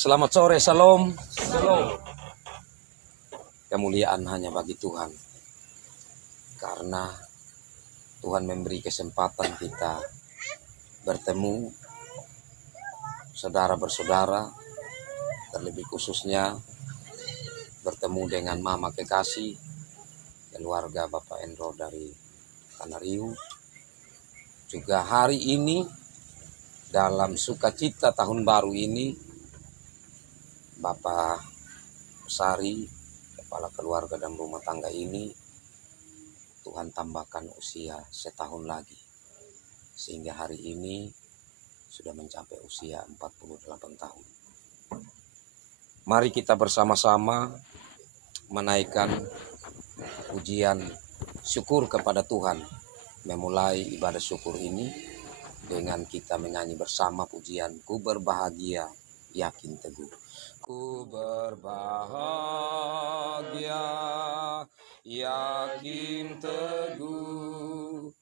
Selamat sore, salam. Shalom. Kemuliaan hanya bagi Tuhan. Karena Tuhan memberi kesempatan kita bertemu saudara bersaudara, terlebih khususnya bertemu dengan Mama Kekasih, keluarga Bapak Endro dari Tanah Riu. Juga hari ini dalam sukacita tahun baru ini, Bapak Sari, kepala keluarga dan rumah tangga ini, Tuhan tambahkan usia setahun lagi. Sehingga hari ini sudah mencapai usia 48 tahun. Mari kita bersama-sama menaikkan pujian syukur kepada Tuhan. Memulai ibadah syukur ini dengan kita menyanyi bersama pujian Ku Berbahagia Yakin Teguh. Ku berbahagia, yakin teguh.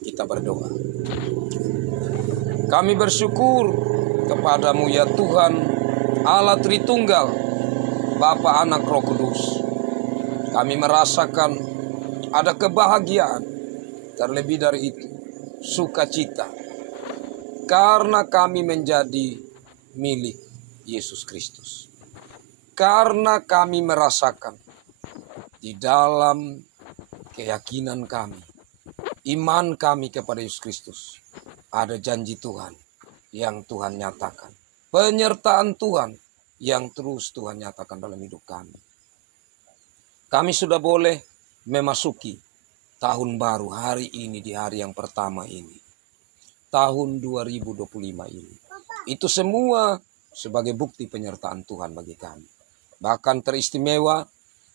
Kita berdoa. Kami bersyukur kepadamu ya Tuhan, Allah Tritunggal, Bapa, Anak, Roh Kudus. Kami merasakan ada kebahagiaan, terlebih dari itu, sukacita. Karena kami menjadi milik Yesus Kristus. Karena kami merasakan di dalam keyakinan kami, iman kami kepada Yesus Kristus, ada janji Tuhan yang Tuhan nyatakan. Penyertaan Tuhan yang terus Tuhan nyatakan dalam hidup kami. Kami sudah boleh memasuki tahun baru hari ini, di hari yang pertama ini. Tahun 2025 ini. Itu semua sebagai bukti penyertaan Tuhan bagi kami. Bahkan teristimewa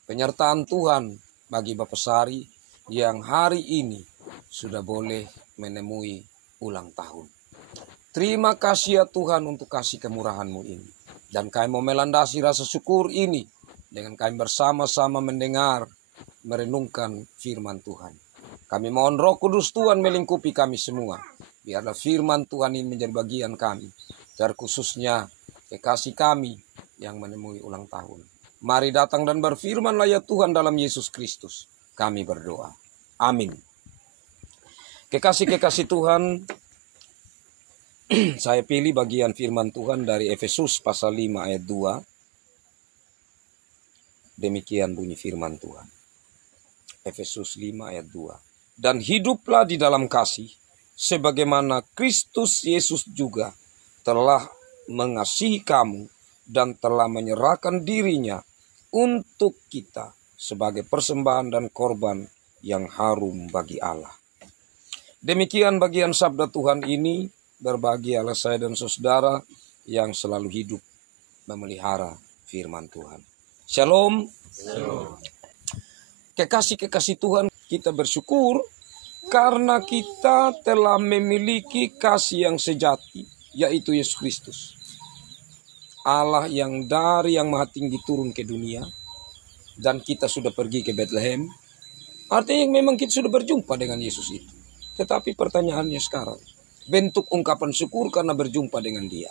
penyertaan Tuhan bagi Bapak Sari yang hari ini sudah boleh menemui ulang tahun. Terima kasih ya Tuhan untuk kasih kemurahan-Mu ini. Dan kami mau melandasi rasa syukur ini dengan kami bersama-sama mendengar, merenungkan firman Tuhan. Kami mohon Roh Kudus Tuhan melingkupi kami semua. Biarlah firman Tuhan ini menjadi bagian kami, terkhususnya kekasih kami yang menemui ulang tahun. Mari datang dan berfirmanlah ya Tuhan dalam Yesus Kristus. Kami berdoa. Amin. Kekasih-kekasih Tuhan, saya pilih bagian firman Tuhan dari Efesus pasal 5 ayat 2. Demikian bunyi firman Tuhan. Efesus 5 ayat 2. Dan hiduplah di dalam kasih, sebagaimana Kristus Yesus juga telah mengasihi kamu dan telah menyerahkan dirinya untuk kita sebagai persembahan dan korban yang harum bagi Allah. Demikian bagian sabda Tuhan ini. Berbahagialah saya dan saudara yang selalu hidup memelihara firman Tuhan. Shalom. Shalom. Kekasih-kekasih Tuhan, kita bersyukur karena kita telah memiliki kasih yang sejati, yaitu Yesus Kristus. Allah yang dari yang maha tinggi turun ke dunia, dan kita sudah pergi ke Bethlehem. Artinya memang kita sudah berjumpa dengan Yesus itu. Tetapi pertanyaannya sekarang, bentuk ungkapan syukur karena berjumpa dengan Dia.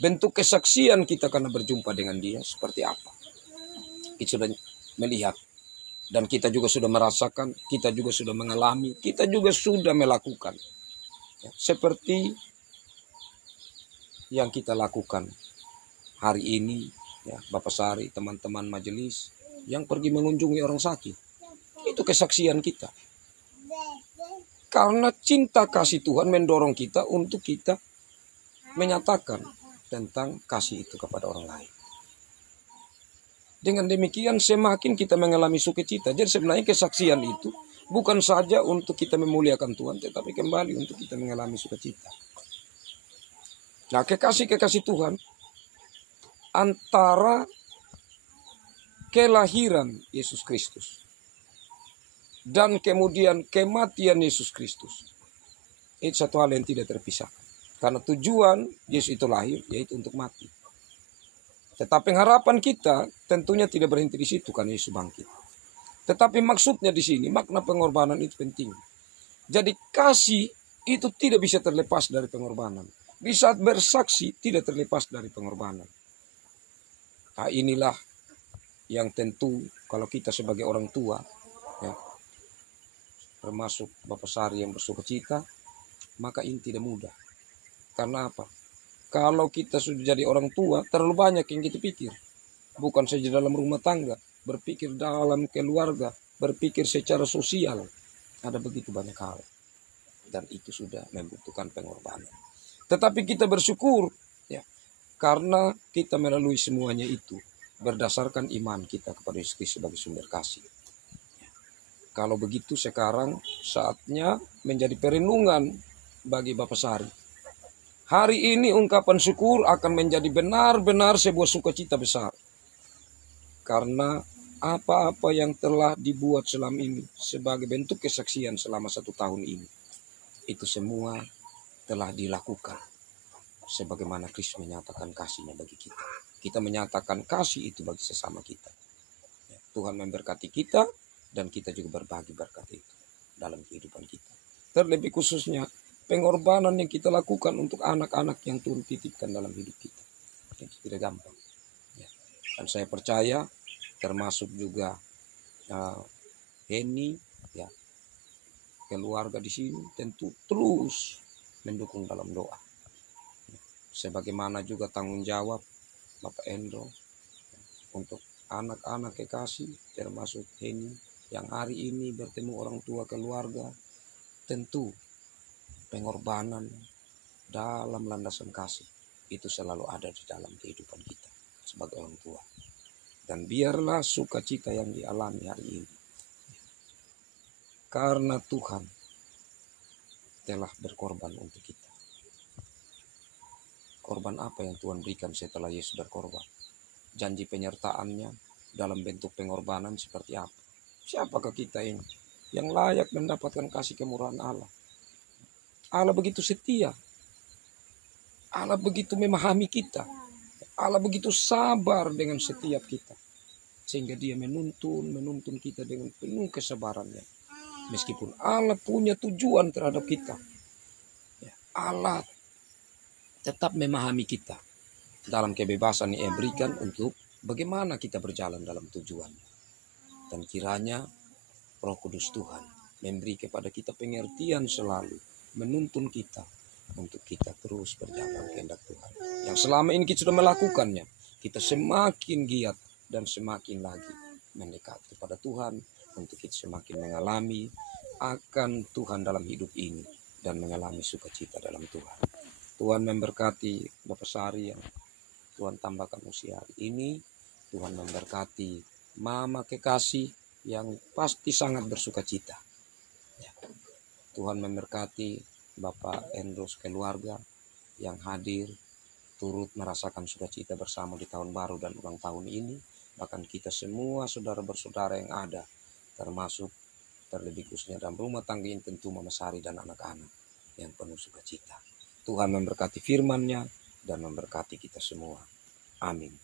Bentuk kesaksian kita karena berjumpa dengan Dia seperti apa? Kita sudah melihat. Dan kita juga sudah merasakan, kita juga sudah mengalami, kita juga sudah melakukan. Ya, seperti yang kita lakukan hari ini, ya, Bapak Sari, teman-teman majelis, yang pergi mengunjungi orang sakit. Itu kesaksian kita. Karena cinta kasih Tuhan mendorong kita untuk kita menyatakan tentang kasih itu kepada orang lain. Dengan demikian semakin kita mengalami sukacita. Jadi sebenarnya kesaksian itu bukan saja untuk kita memuliakan Tuhan, tetapi kembali untuk kita mengalami sukacita. Nah, kekasih-kekasih Tuhan, antara kelahiran Yesus Kristus dan kemudian kematian Yesus Kristus, itu satu hal yang tidak terpisahkan. Karena tujuan Yesus itu lahir, yaitu untuk mati. Tetapi harapan kita tentunya tidak berhenti di situ karena Yesus bangkit. Tetapi maksudnya di sini, makna pengorbanan itu penting. Jadi kasih itu tidak bisa terlepas dari pengorbanan. Di saat bersaksi tidak terlepas dari pengorbanan. Nah, inilah yang tentu kalau kita sebagai orang tua, ya, termasuk Bapak Sari yang bersukacita, maka ini tidak mudah. Karena apa? Kalau kita sudah jadi orang tua, terlalu banyak yang kita pikir. Bukan saja dalam rumah tangga, berpikir dalam keluarga, berpikir secara sosial. Ada begitu banyak hal. Dan itu sudah membutuhkan pengorbanan. Tetapi kita bersyukur, ya, karena kita melalui semuanya itu berdasarkan iman kita kepada Yesus Kristus sebagai sumber kasih. Kalau begitu sekarang saatnya menjadi perenungan bagi Bapak Sari. Hari ini ungkapan syukur akan menjadi benar-benar sebuah sukacita besar. Karena apa-apa yang telah dibuat selama ini sebagai bentuk kesaksian selama 1 tahun ini, itu semua telah dilakukan sebagaimana Kristus menyatakan kasih-Nya bagi kita. Kita menyatakan kasih itu bagi sesama kita. Tuhan memberkati kita dan kita juga berbagi berkat itu dalam kehidupan kita. Terlebih khususnya pengorbanan yang kita lakukan untuk anak-anak yang Tuhan titipkan dalam hidup kita. Itu tidak gampang. Dan saya percaya termasuk juga Henny, ya, keluarga di sini tentu terus mendukung dalam doa. Sebagaimana juga tanggung jawab Bapak Endro untuk anak-anak kekasih, termasuk Henny yang hari ini bertemu orang tua keluarga, tentu pengorbanan dalam landasan kasih itu selalu ada di dalam kehidupan kita sebagai orang tua. Dan biarlah sukacita yang dialami hari ini, karena Tuhan telah berkorban untuk kita. Korban apa yang Tuhan berikan setelah Yesus berkorban? Janji penyertaannya dalam bentuk pengorbanan seperti apa? Siapakah kita ini yang layak mendapatkan kasih kemurahan Allah? Allah begitu setia. Allah begitu memahami kita. Allah begitu sabar dengan setiap kita. Sehingga Dia menuntun kita dengan penuh kesabarannya. Meskipun Allah punya tujuan terhadap kita, Allah tetap memahami kita dalam kebebasan yang berikan untuk bagaimana kita berjalan dalam tujuannya. Dan kiranya Roh Kudus Tuhan memberi kepada kita pengertian selalu, menuntun kita untuk kita terus berjalan kehendak Tuhan. Yang selama ini kita sudah melakukannya, kita semakin giat dan semakin lagi mendekat kepada Tuhan untuk kita semakin mengalami akan Tuhan dalam hidup ini dan mengalami sukacita dalam Tuhan. Tuhan memberkati Bapak Sari yang Tuhan tambahkan usia hari ini. Tuhan memberkati Mama kekasih yang pasti sangat bersukacita. Tuhan memberkati Bapak Endros keluarga yang hadir turut merasakan sukacita bersama di tahun baru dan ulang tahun ini. Bahkan kita semua saudara-bersaudara yang ada, termasuk terlebih khususnya dalam rumah tangga ini tentu Mama Sari dan anak-anak yang penuh sukacita. Tuhan memberkati firman-Nya dan memberkati kita semua. Amin.